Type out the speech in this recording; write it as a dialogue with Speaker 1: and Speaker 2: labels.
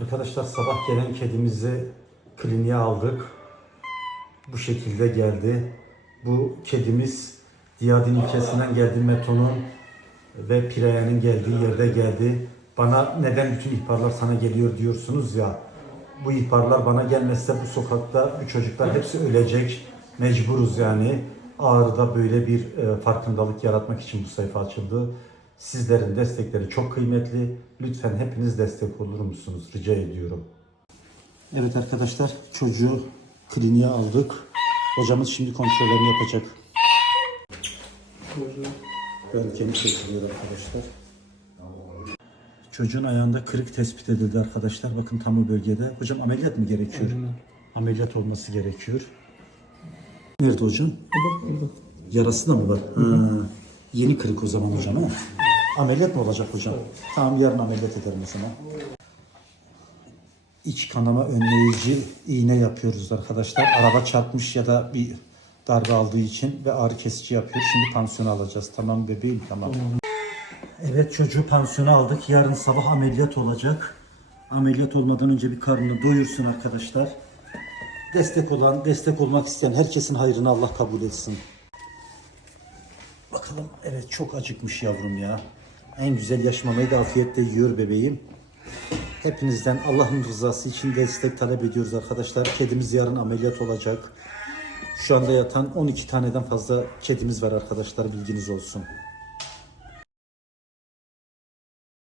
Speaker 1: Arkadaşlar sabah gelen kedimizi kliniğe aldık. Bu şekilde geldi. Bu kedimiz Diyadin ilçesinden geldi. Meton'un ve Pire'nin geldiği yerde geldi. Bana neden bütün ihbarlar sana geliyor diyorsunuz ya. Bu ihbarlar bana gelmezse bu sokakta bu çocuklar hepsi ölecek. Mecburuz yani. Ağrı'da böyle bir e, farkındalık yaratmak için bu sayfa açıldı. Sizlerin destekleri çok kıymetli. Lütfen hepiniz destek olur musunuz? Rica ediyorum. Evet arkadaşlar çocuğu kliniğe aldık. Hocamız şimdi kontrollerini yapacak. Röntgeni çekiliyor arkadaşlar. Çocuğun ayağında kırık tespit edildi arkadaşlar. Bakın tam o bölgede. Hocam ameliyat mı gerekiyor? Ameliyat olması gerekiyor. Nerede hocam? Yarası da mı var? Ha, yeni kırık o zaman hocam ha? Ameliyat mı olacak hocam? Tamam yarın ameliyat ederim o zaman. İç kanama önleyici iğne yapıyoruz arkadaşlar. Araba çarpmış ya da bir darbe aldığı için ve ağrı kesici yapıyor. Şimdi pansiyona alacağız. Tamam bebeğim tamam. Evet çocuğu pansiyona aldık. Yarın sabah ameliyat olacak. Ameliyat olmadan önce bir karnını doyursun arkadaşlar. Destek olan, destek olmak isteyen herkesin hayrını Allah kabul etsin. Bakalım evet çok acıkmış yavrum ya. En güzel yaşamayı da afiyetle yiyor bebeğim. Hepinizden Allah'ın rızası için destek talep ediyoruz arkadaşlar. Kedimiz yarın ameliyat olacak. Şu anda yatan 12 taneden fazla kedimiz var arkadaşlar bilginiz olsun.